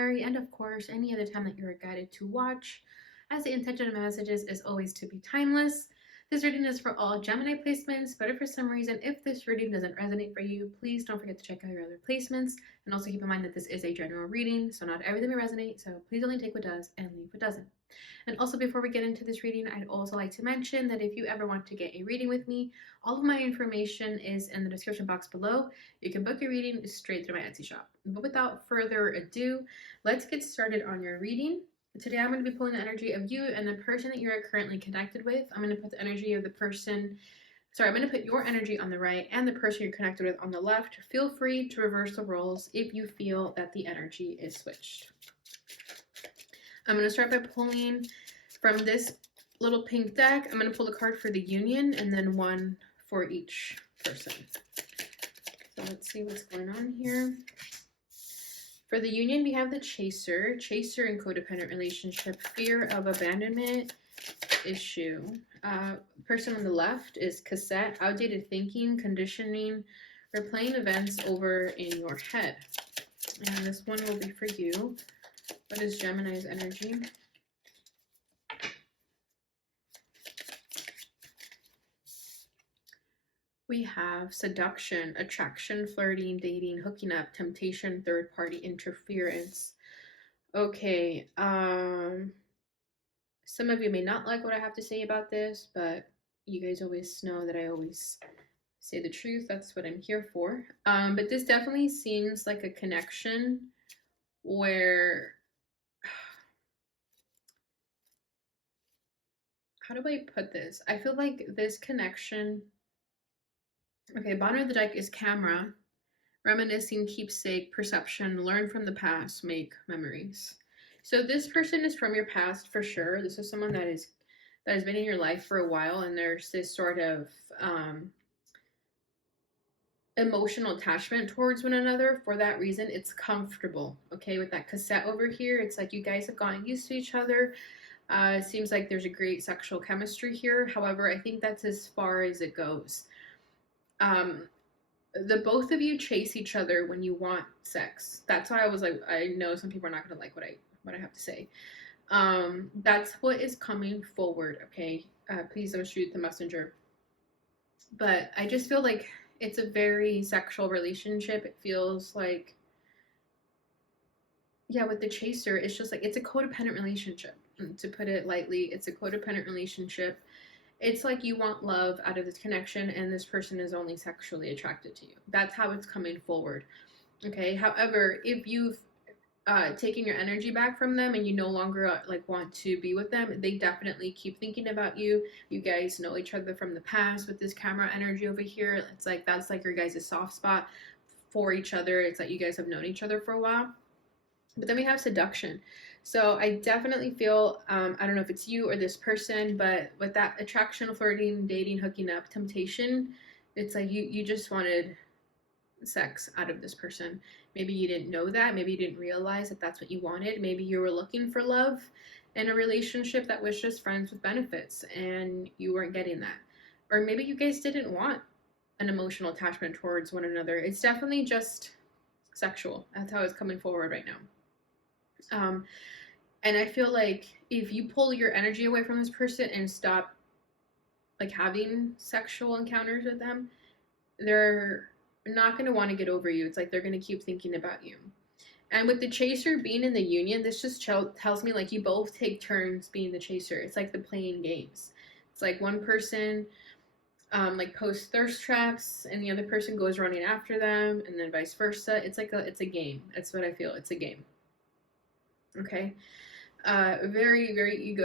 diary, and of course, any other time that you're guided to watch, as the intention of messages is always to be timeless. This reading is for all Gemini placements, but if for some reason, if this reading doesn't resonate for you, please don't forget to check out your other placements. And also keep in mind that this is a general reading, so not everything will resonate, so please only take what does and leave what doesn't. And also, before we get into this reading, I'd also like to mention that if you ever want to get a reading with me, all of my information is in the description box below. You can book a reading straight through my Etsy shop. But without further ado, let's get started on your reading. Today I'm going to be pulling the energy of you and the person that you're currently connected with. I'm going to put the energy of the person, I'm going to put your energy on the right and the person you're connected with on the left. Feel free to reverse the roles if you feel that the energy is switched. I'm going to start by pulling from this little pink deck. I'm going to pull a card for the union and then one for each person. So let's see what's going on here. For the union, we have the chaser in codependent relationship, fear of abandonment, issue. Person on the left is cassette, outdated thinking, conditioning, replaying events over in your head. And this one will be for you. What is Gemini's energy? We have seduction, attraction, flirting, dating, hooking up, temptation, third party interference. Okay, some of you may not like what I have to say about this, but you guys always know that I always say the truth. That's what I'm here for. But this definitely seems like a connection where, how do I put this? I feel like this connection, okay, bottom of the deck is camera, reminiscing, keepsake, perception, learn from the past, make memories. So this person is from your past for sure. This is someone that has been in your life for a while, and there's this sort of emotional attachment towards one another. For that reason, it's comfortable. Okay, with that cassette over here, it's like you guys have gotten used to each other. It seems like there's a great sexual chemistry here. However, I think that's as far as it goes. The both of you chase each other when you want sex. That's why I was like, I know some people are not gonna like what I have to say. That's what is coming forward. Okay, please don't shoot the messenger. But I just feel like it's a very sexual relationship. It feels like, yeah, with the chaser, it's just like it's a codependent relationship. To put it lightly, it's a codependent relationship. It's like you want love out of this connection and this person is only sexually attracted to you. That's how it's coming forward. Okay, however, if you've taken your energy back from them and you no longer like want to be with them, they definitely keep thinking about you. You guys know each other from the past. With this camera energy over here, it's like that's like your guys' soft spot for each other. It's like you guys have known each other for a while. But then we have seduction. So I definitely feel, I don't know if it's you or this person, but with that attraction, flirting, dating, hooking up, temptation, it's like you just wanted sex out of this person. Maybe you didn't know that. Maybe you didn't realize that that's what you wanted. Maybe you were looking for love in a relationship that was just friends with benefits and you weren't getting that. Or maybe you guys didn't want an emotional attachment towards one another. It's definitely just sexual. That's how it's coming forward right now. And I feel like if you pull your energy away from this person and stop like having sexual encounters with them, they're not going to want to get over you. It's like they're going to keep thinking about you. And with the chaser being in the union, this just tells me like you both take turns being the chaser. It's like the playing games. It's like one person like posts thirst traps and the other person goes running after them, and then vice versa. It's like it's a game. That's what I feel. It's a game. Okay, very, very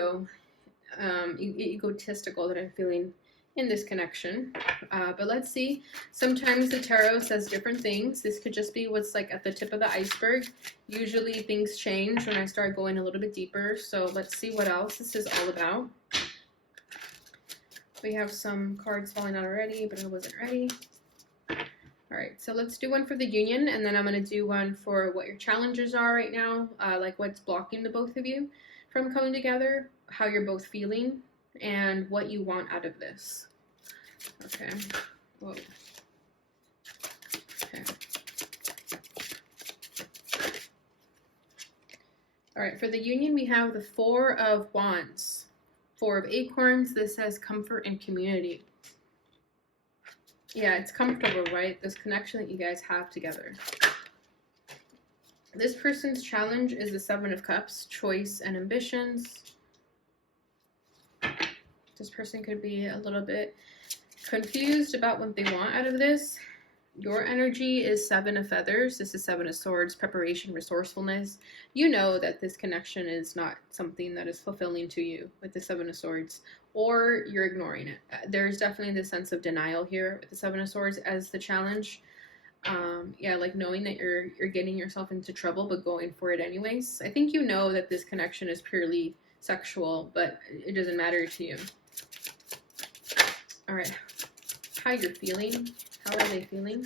egotistical that I'm feeling in this connection. But let's see. Sometimes the tarot says different things. This could just be what's like at the tip of the iceberg. Usually things change when I start going a little bit deeper. So let's see what else this is all about. We have some cards falling out already, but I wasn't ready. All right, so let's do one for the union, and then I'm going to do one for what your challenges are right now, like what's blocking the both of you from coming together, how you're both feeling, and what you want out of this. Okay. Whoa. Okay. All right, for the union, we have the Four of Wands, Four of Acorns. This says comfort and community. Yeah, it's comfortable, right? This connection that you guys have together. This person's challenge is the Seven of Cups, choice and ambitions. This person could be a little bit confused about what they want out of this. Your energy is Seven of Feathers. This is Seven of Swords, preparation, resourcefulness. You know that this connection is not something that is fulfilling to you with the Seven of Swords, or you're ignoring it. There's definitely this sense of denial here with the Seven of Swords as the challenge. Yeah, like knowing that you're getting yourself into trouble, but going for it anyways. I think you know that this connection is purely sexual, but it doesn't matter to you. All right, how you're feeling. How are they feeling?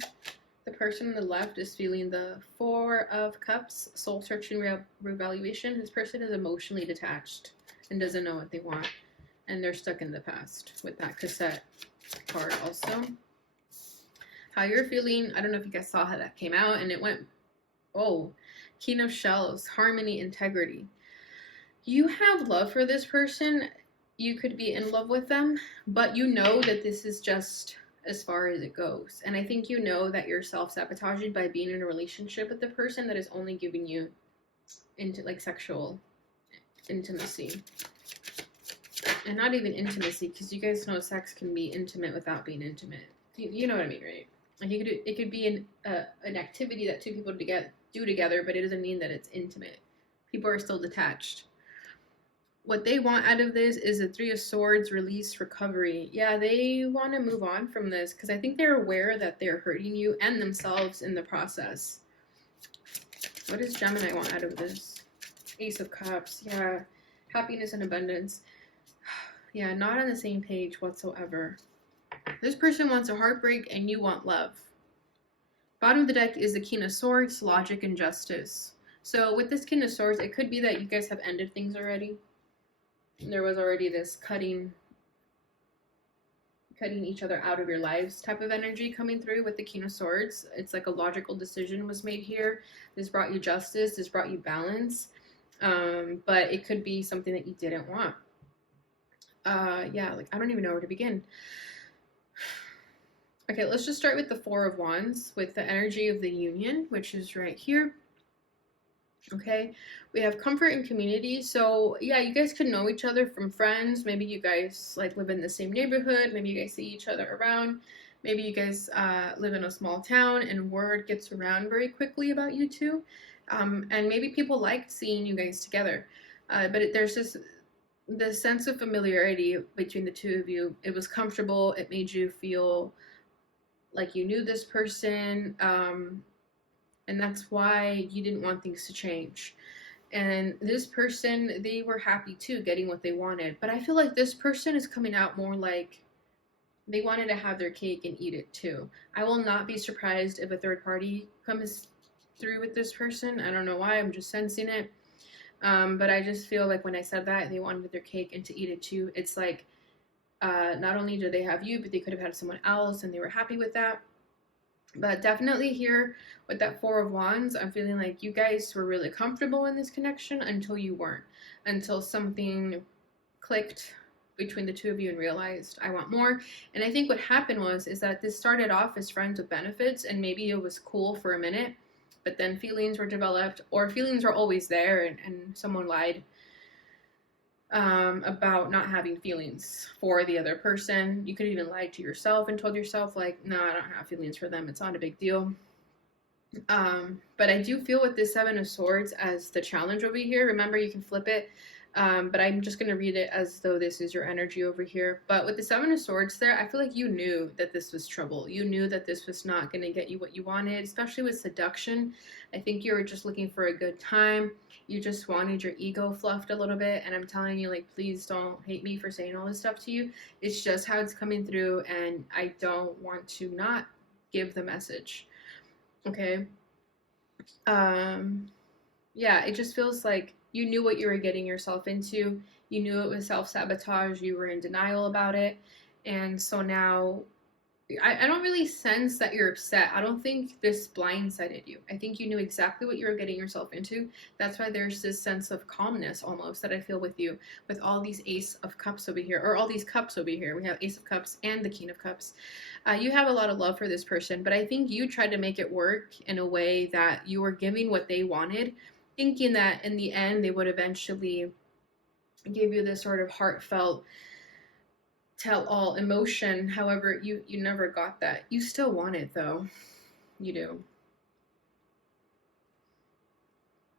The person on the left is feeling the Four of Cups, soul-searching reevaluation. This person is emotionally detached and doesn't know what they want. And they're stuck in the past with that cassette card also. How you're feeling, I don't know if you guys saw how that came out, and it went, oh, King of Shells, harmony, integrity. You have love for this person. You could be in love with them, but you know that this is just as far as it goes. And I think you know that you're self-sabotaging by being in a relationship with the person that is only giving you into like sexual intimacy. And not even intimacy, because you guys know sex can be intimate without being intimate. You know what I mean, right? Like it could be an activity that two people do together, but it doesn't mean that it's intimate. People are still detached. What they want out of this is a Three of Swords, release, recovery. Yeah, they want to move on from this because I think they're aware that they're hurting you and themselves in the process. What does Gemini want out of this? Ace of Cups. Yeah, happiness and abundance. Yeah, not on the same page whatsoever. This person wants a heartbreak and you want love. Bottom of the deck is the King of Swords, logic and justice. So with this King of Swords, it could be that you guys have ended things already. There was already this cutting each other out of your lives type of energy coming through with the King of Swords. It's like a logical decision was made here. This brought you justice. This brought you balance. But it could be something that you didn't want. Yeah, like I don't even know where to begin. Okay, let's just start with the Four of Wands with the energy of the union, which is right here. Okay, we have comfort and community. So yeah, you guys could know each other from friends. Maybe you guys like live in the same neighborhood. Maybe you guys see each other around. Maybe you guys live in a small town and word gets around very quickly about you two. And maybe people liked seeing you guys together. But there's just this sense of familiarity between the two of you. It was comfortable. It made you feel like you knew this person. And that's why you didn't want things to change. And this person, they were happy too, getting what they wanted. But I feel like this person is coming out more like they wanted to have their cake and eat it too. I will not be surprised if a third party comes through with this person. I don't know why, I'm just sensing it. But I just feel like when I said that, they wanted their cake and to eat it too. It's like, not only do they have you, but they could have had someone else and they were happy with that. But definitely here with that Four of Wands, I'm feeling like you guys were really comfortable in this connection until you weren't. Until something clicked between the two of you and realized, I want more. And I think what happened is that this started off as friends with benefits and maybe it was cool for a minute, but then feelings were developed, or feelings were always there and someone lied about not having feelings for the other person. You could even lie to yourself and told yourself like, no, I don't have feelings for them. It's not a big deal. But I do feel with this Seven of Swords as the challenge over here. Remember, you can flip it. But I'm just going to read it as though this is your energy over here. But with the Seven of Swords there, I feel like you knew that this was trouble. You knew that this was not going to get you what you wanted, especially with seduction. I think you were just looking for a good time. You just wanted your ego fluffed a little bit. And I'm telling you, like, please don't hate me for saying all this stuff to you. It's just how it's coming through. And I don't want to not give the message. Okay? Yeah, it just feels like you knew what you were getting yourself into. You knew it was self-sabotage. You were in denial about it. And so now I don't really sense that you're upset. I don't think this blindsided you. I think you knew exactly what you were getting yourself into. That's why there's this sense of calmness almost that I feel with you, with all these Ace of Cups over here, or all these cups over here. We have Ace of Cups and the King of Cups. You have a lot of love for this person, but I think you tried to make it work in a way that you were giving what they wanted, thinking that in the end they would eventually give you this sort of heartfelt tell all emotion. However, you never got that. You still want it though. You do.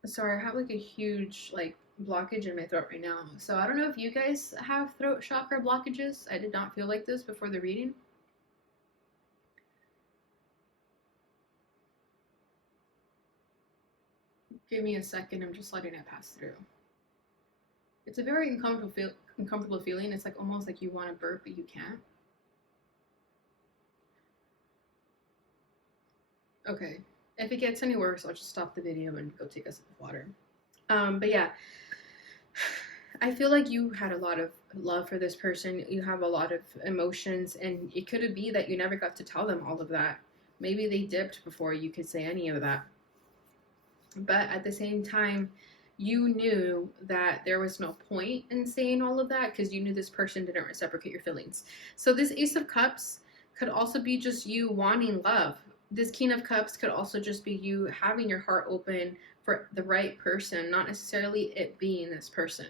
Sorry, I have like a huge like blockage in my throat right now. So I don't know if you guys have throat chakra blockages. I did not feel like this before the reading. Give me a second. I'm just letting it pass through. It's a very uncomfortable feeling. It's like almost like you want to burp but you can't. Okay. If it gets any worse, I'll just stop the video and go take a sip of water. But yeah, I feel like you had a lot of love for this person. You have a lot of emotions, and it could be that you never got to tell them all of that. Maybe they dipped before you could say any of that. But at the same time, you knew that there was no point in saying all of that because you knew this person didn't reciprocate your feelings. So this Ace of Cups could also be just you wanting love. This King of Cups could also just be you having your heart open for the right person, not necessarily it being this person.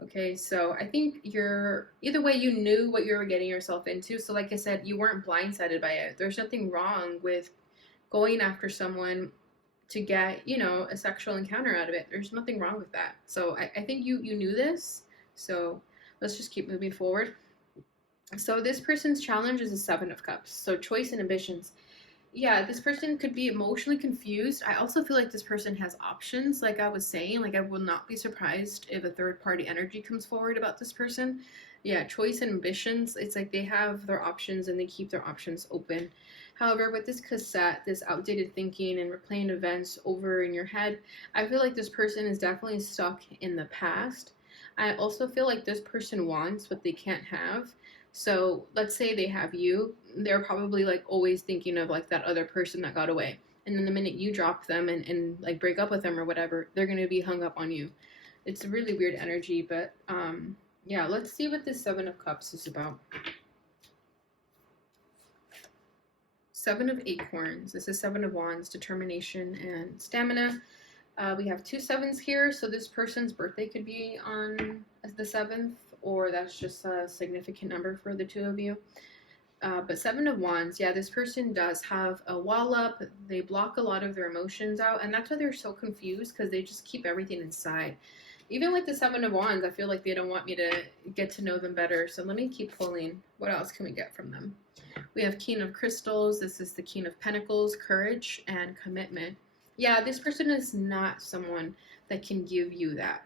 Okay, so I think either way, you knew what you were getting yourself into. So like I said, you weren't blindsided by it. There's nothing wrong with going after someone to get, a sexual encounter out of it. There's nothing wrong with that. So I think you knew this. So let's just keep moving forward. So this person's challenge is a Seven of Cups. So choice and ambitions. Yeah, this person could be emotionally confused. I also feel like this person has options, like I was saying. Like, I will not be surprised if a third party energy comes forward about this person. Yeah, choice and ambitions. It's like they have their options and they keep their options open. However, with this cassette, this outdated thinking and replaying events over in your head, I feel like this person is definitely stuck in the past. I also feel like this person wants what they can't have. So let's say they have you, they're probably like always thinking of like that other person that got away. And then the minute you drop them and like break up with them or whatever, they're going to be hung up on you. It's a really weird energy, but yeah, let's see what this Seven of Cups is about. Seven of Acorns. This is Seven of Wands, determination and stamina. We have two sevens here, so this person's birthday could be on the 7th, or that's just a significant number for the two of you. But Seven of Wands, yeah, this person does have a wall up. They block a lot of their emotions out, and that's why they're so confused, because they just keep everything inside. Even with the Seven of Wands, I feel like they don't want me to get to know them better, so let me keep pulling. What else can we get from them? We have King of Crystals. This is the King of Pentacles, courage and commitment. Yeah, this person is not someone that can give you that.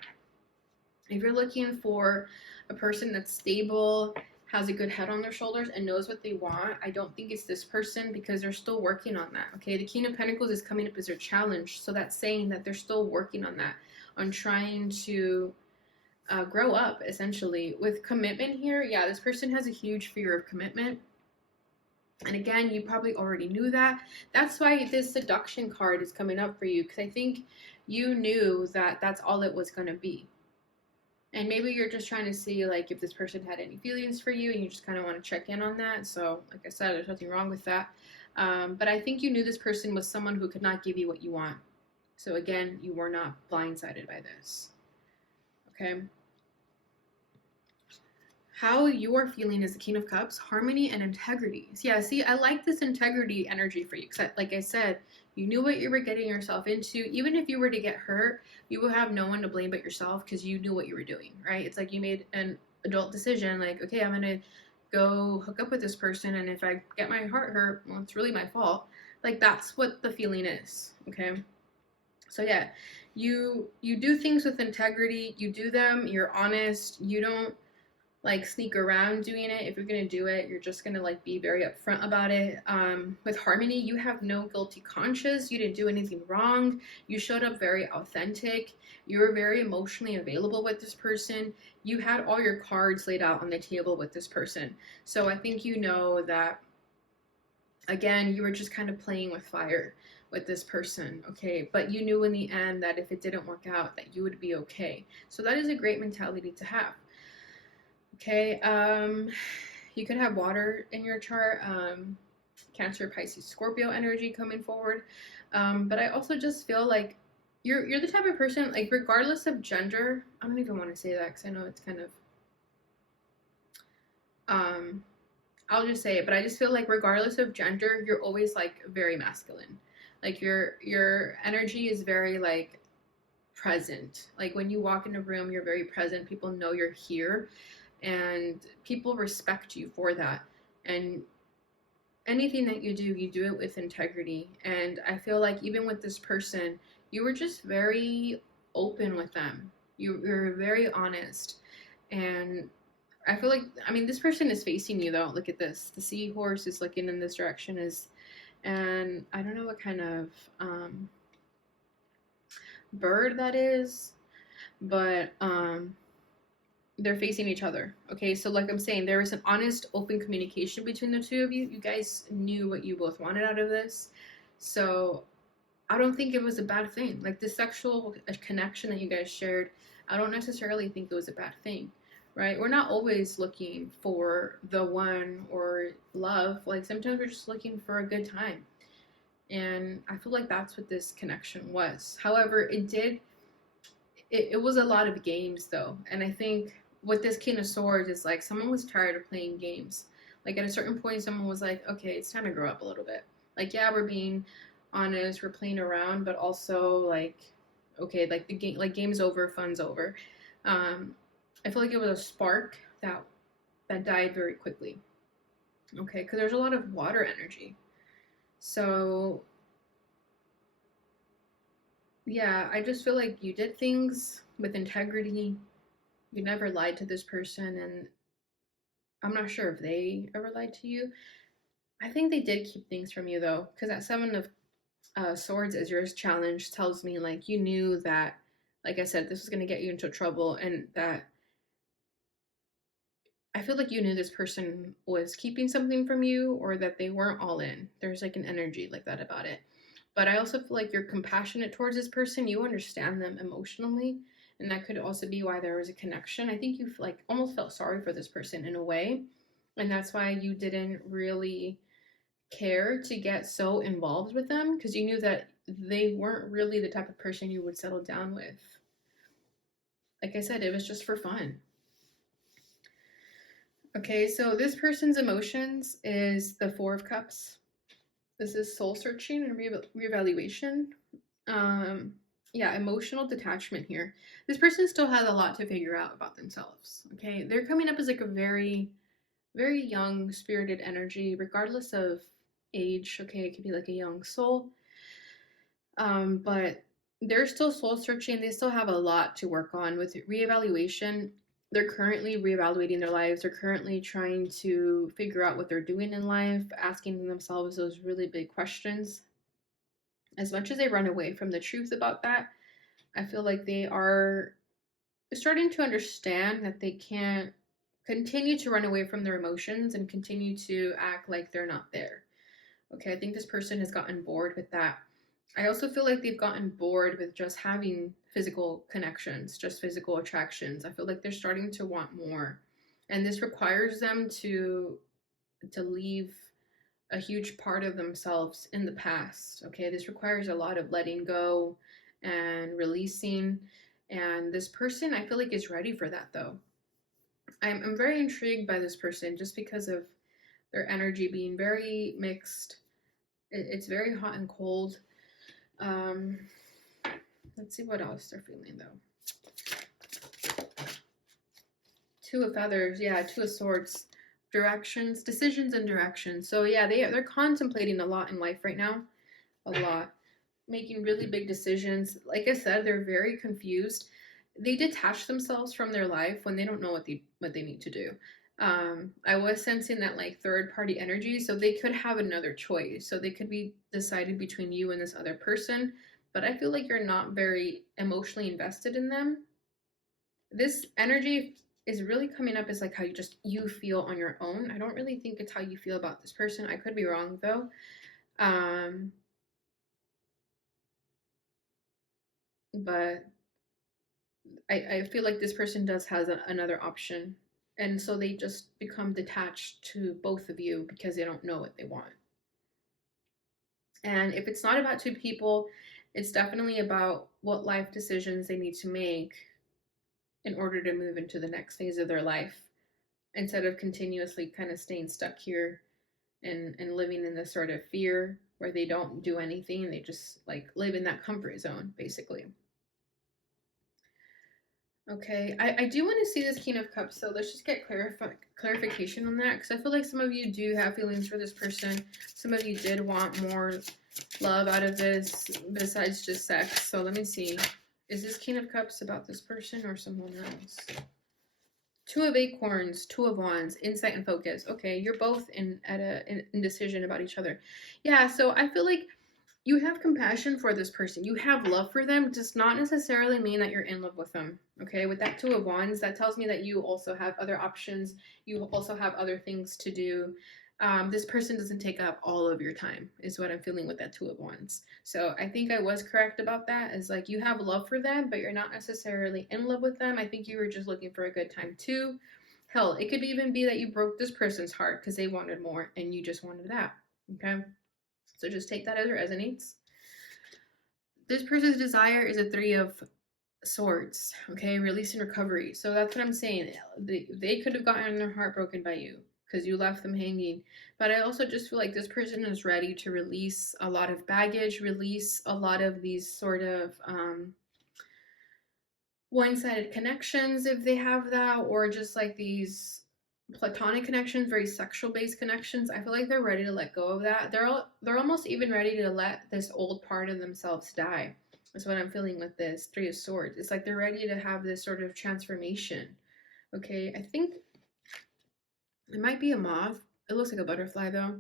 If you're looking for a person that's stable, has a good head on their shoulders, and knows what they want, I don't think it's this person, because they're still working on that. Okay, the King of Pentacles is coming up as their challenge, so that's saying that they're still working on that, on trying to grow up, essentially. With commitment here, yeah, this person has a huge fear of commitment. And again, you probably already knew that. That's why this seduction card is coming up for you, because I think you knew that that's all it was going to be. And maybe you're just trying to see like if this person had any feelings for you, and you just kind of want to check in on that. So like I said, there's nothing wrong with that. But I think you knew this person was someone who could not give you what you want. So again, you were not blindsided by this. Okay. How you're feeling is the King of Cups, harmony and integrity. So yeah, see, I like this integrity energy for you, because like I said, you knew what you were getting yourself into. Even if you were to get hurt, you will have no one to blame but yourself, because you knew what you were doing, right? It's like you made an adult decision, like, okay, I'm going to go hook up with this person, and if I get my heart hurt, well, it's really my fault. Like, that's what the feeling is, okay? So yeah, you do things with integrity. You do them, you're honest. You don't like sneak around doing it. If you're gonna do it, you're just gonna like be very upfront about it. With harmony, you have no guilty conscience. You didn't do anything wrong. You showed up very authentic. You were very emotionally available with this person. You had all your cards laid out on the table with this person. So I think you know that Again, you were just kind of playing with fire with this person, okay? But you knew in the end that if it didn't work out, that you would be okay. So that is a great mentality to have. Okay, you could have water in your chart, Cancer, Pisces, Scorpio energy coming forward. But I also just feel like you're the type of person, like, regardless of gender. I don't even want to say that because I know it's kind of um I'll just say it, but I just feel like regardless of gender, you're always like very masculine. Like your energy is very like present. Like when you walk in a room, you're very present. People know you're here and people respect you for that. And anything that you do it with integrity. And I feel like even with this person, you were just very open with them. You were very honest. And I feel like, I mean, this person is facing you though. Look at this. The seahorse is looking in this direction, is, and I don't know what kind of bird that is, but they're facing each other. Okay, so like I'm saying, there was an honest, open communication between the two of you. You guys knew what you both wanted out of this. So I don't think it was a bad thing. Like the sexual connection that you guys shared, I don't necessarily think it was a bad thing, right? We're not always looking for the one or love. Like sometimes we're just looking for a good time. And I feel like that's what this connection was. However, it was a lot of games though. And I think with this King of Swords, it's like someone was tired of playing games. Like at a certain point, someone was like, okay, it's time to grow up a little bit. Like, yeah, we're being honest, we're playing around, but also like, okay, like the game, like game's over, fun's over. I feel like it was a spark that died very quickly. Okay, because there's a lot of water energy. So yeah, I just feel like you did things with integrity. You never lied to this person, and I'm not sure if they ever lied to you. I think they did keep things from you though, because that Seven of Swords as your challenge tells me like you knew that, like I said, this was going to get you into trouble, and that I feel like you knew this person was keeping something from you or that they weren't all in. There's like an energy like that about it. But I also feel like you're compassionate towards this person. You understand them emotionally. And that could also be why there was a connection. I think you like almost felt sorry for this person in a way. And that's why you didn't really care to get so involved with them, because you knew that they weren't really the type of person you would settle down with. Like I said, it was just for fun. Okay, so this person's emotions is the Four of Cups. This is soul searching and reevaluation. Um, yeah, emotional detachment here. This person still has a lot to figure out about themselves. Okay, they're coming up as like a very, very young, spirited energy, regardless of age. Okay, it could be like a young soul. But they're still soul searching. They still have a lot to work on with reevaluation. They're currently reevaluating their lives. They're currently trying to figure out what they're doing in life, asking themselves those really big questions. As much as they run away from the truth about that, I feel like they are starting to understand that they can't continue to run away from their emotions and continue to act like they're not there. Okay, I think this person has gotten bored with that. I also feel like they've gotten bored with just having physical connections, just physical attractions. I feel like they're starting to want more. And this requires them to leave a huge part of themselves in the past. Okay, this requires a lot of letting go and releasing. And this person, I feel like, is ready for that though. I'm very intrigued by this person just because of their energy being very mixed. It's very hot and cold. Um, let's see what else they're feeling though. Two of Feathers, yeah, Two of Swords. Directions, decisions, and directions. So yeah, they're contemplating a lot in life right now. A lot. Making really big decisions. Like I said, they're very confused. They detach themselves from their life when they don't know what they need to do. I was sensing that like third party energy, so they could have another choice. So they could be decided between you and this other person, but I feel like you're not very emotionally invested in them. This energy is really coming up as like how you feel on your own. I don't really think it's how you feel about this person. I could be wrong though. Um, but I feel like this person does has another option. And so they just become detached to both of you because they don't know what they want. And if it's not about two people, it's definitely about what life decisions they need to make in order to move into the next phase of their life instead of continuously kind of staying stuck here and living in this sort of fear where they don't do anything and they just like live in that comfort zone basically. Okay, I do want to see this King of Cups, so let's just get clarification on that, because I feel like some of you do have feelings for this person. Some of you did want more love out of this besides just sex. So let me see. Is this King of Cups about this person or someone else? Two of Acorns, Two of Wands, insight and focus. Okay, you're both in indecision about each other. Yeah, so I feel like you have compassion for this person. You have love for them. Does not necessarily mean that you're in love with them. Okay, with that Two of Wands, that tells me that you also have other options. You also have other things to do. This person doesn't take up all of your time, is what I'm feeling with that Two of Wands. So I think I was correct about that. Is like you have love for them, but you're not necessarily in love with them. I think you were just looking for a good time too. Hell, it could even be that you broke this person's heart because they wanted more and you just wanted that. Okay. So just take that as it resonates. This person's desire is a Three of Swords, okay? Release and recovery. So that's what I'm saying. They could have gotten their heart broken by you because you left them hanging. But I also just feel like this person is ready to release a lot of baggage, release a lot of these sort of one-sided connections if they have that, or just like these platonic connections, very sexual based connections. I feel like they're ready to let go of that. They're almost even ready to let this old part of themselves die. That's what I'm feeling with this Three of Swords. It's like they're ready to have this sort of transformation. Okay, I think it might be a moth. It looks like a butterfly though.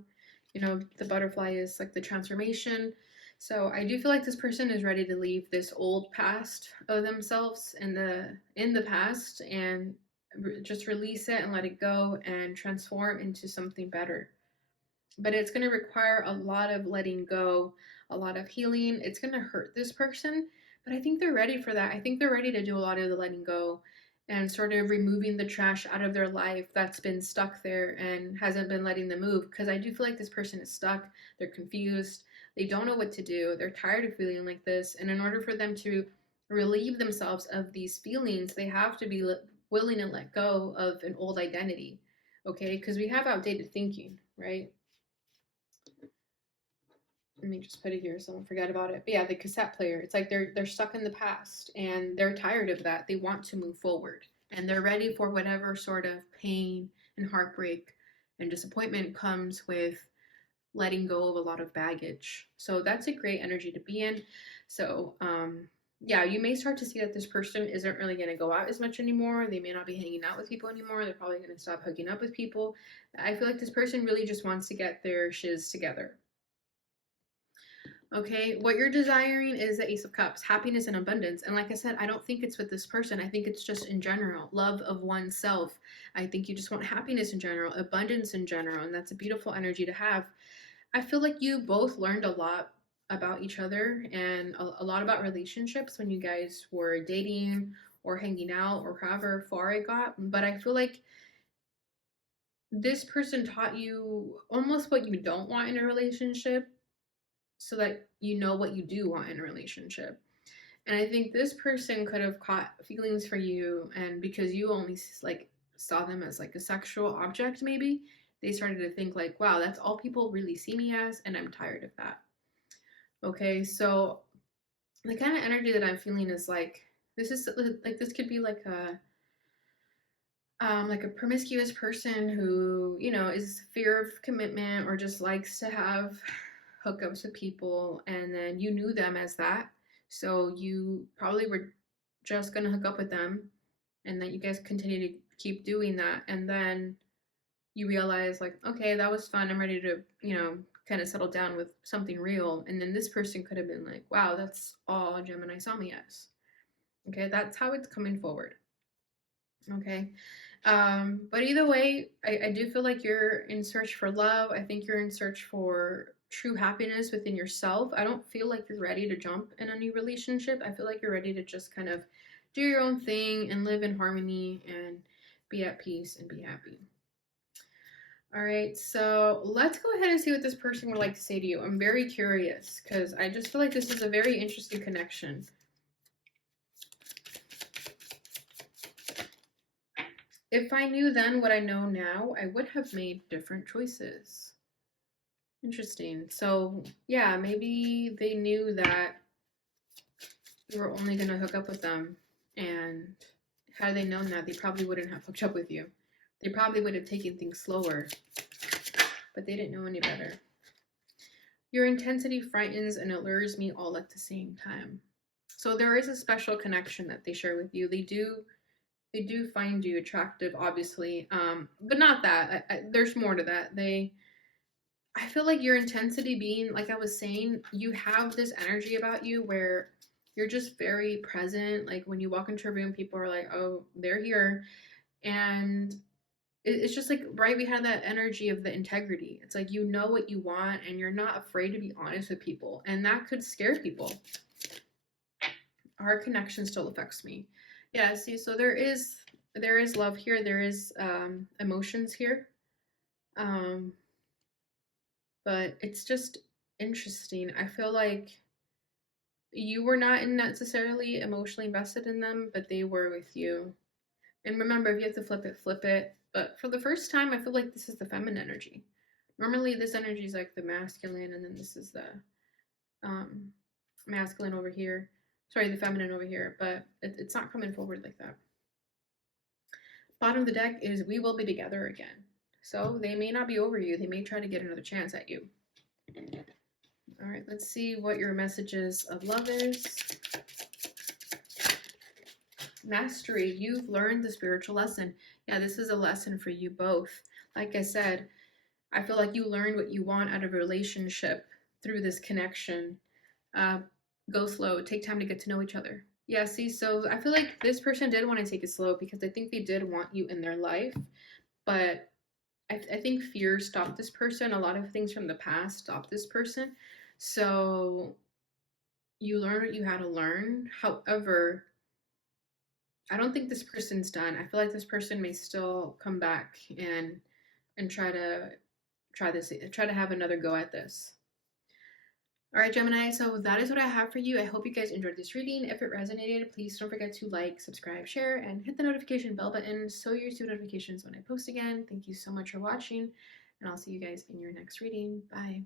You know, the butterfly is like the transformation. So I do feel like this person is ready to leave this old past of themselves in the past and just release it and let it go and transform into something better. But it's going to require a lot of letting go, a lot of healing. It's going to hurt this person, but I think they're ready for that. I think they're ready to do a lot of the letting go and sort of removing the trash out of their life that's been stuck there and hasn't been letting them move. Because I do feel like this person is stuck, they're confused, they don't know what to do, they're tired of feeling like this. And in order for them to relieve themselves of these feelings, they have to be willing to let go of an old identity, okay? Because we have outdated thinking, right? Let me just put it here so I don't forget about it. But yeah, the cassette player. It's like they're stuck in the past and they're tired of that. They want to move forward and they're ready for whatever sort of pain and heartbreak and disappointment comes with letting go of a lot of baggage. So that's a great energy to be in. So yeah, you may start to see that this person isn't really going to go out as much anymore. They may not be hanging out with people anymore. They're probably going to stop hooking up with people. I feel like this person really just wants to get their shiz together. Okay, what you're desiring is the Ace of Cups, happiness and abundance. And like I said, I don't think it's with this person. I think it's just in general, love of oneself. I think you just want happiness in general, abundance in general, and that's a beautiful energy to have. I feel like you both learned a lot about each other and a lot about relationships when you guys were dating or hanging out or however far it got. But I feel like this person taught you almost what you don't want in a relationship so that you know what you do want in a relationship. And I think this person could have caught feelings for you, and because you only like saw them as like a sexual object, maybe they started to think like, wow, that's all people really see me as, and I'm tired of that. Okay, so the kind of energy that I'm feeling is like this could be like a promiscuous person who, you know, is fear of commitment or just likes to have hookups with people, and then you knew them as that, so you probably were just gonna hook up with them, and then you guys continue to keep doing that, and then you realize like, okay, that was fun, I'm ready to, you know, kind of settle down with something real. And then this person could have been like, wow, that's all Gemini saw me as. Okay, that's how it's coming forward. Okay. But either way, I do feel like you're in search for love. I think you're in search for true happiness within yourself. I don't feel like you're ready to jump in a new relationship. I feel like you're ready to just kind of do your own thing and live in harmony and be at peace and be happy. All right, so let's go ahead and see what this person would like to say to you. I'm very curious because I just feel like this is a very interesting connection. If I knew then what I know now, I would have made different choices. Interesting. So, yeah, maybe they knew that you were only going to hook up with them. And had they known that, they probably wouldn't have hooked up with you. They probably would have taken things slower, but they didn't know any better. Your intensity frightens and allures me all at the same time. So there is a special connection that they share with you. They do find you attractive, obviously, but not that. There's more to that. I feel like your intensity being, like I was saying, you have this energy about you where you're just very present. Like when you walk into a room, people are like, oh, they're here. And it's just like right behind that energy of the integrity. It's like you know what you want and you're not afraid to be honest with people. And that could scare people. Our connection still affects me. Yeah, see, so there is love here, there is emotions here. Um, but it's just interesting. I feel like you were not necessarily emotionally invested in them, but they were with you. And remember, if you have to flip it, flip it. But for the first time, I feel like this is the feminine energy. Normally, this energy is like the masculine, and then this is the um, masculine over here. Sorry, the feminine over here, but it's not coming forward like that. Bottom of the deck is we will be together again. So they may not be over you. They may try to get another chance at you. All right, let's see what your messages of love is. Mastery, you've learned the spiritual lesson. Yeah, this is a lesson for you both. Like I said, I feel like you learned what you want out of a relationship through this connection. Go slow, take time to get to know each other. Yeah, see, so I feel like this person did want to take it slow because I think they did want you in their life, but I think fear stopped this person. A lot of things from the past stopped this person. So you learned what you had to learn. However, I don't think this person's done. I feel like this person may still come back and try to have another go at this. All right, Gemini, so that is what I have for you. I hope you guys enjoyed this reading. If it resonated, please don't forget to like, subscribe, share, and hit the notification bell button so you receive notifications when I post again. Thank you so much for watching, and I'll see you guys in your next reading. Bye.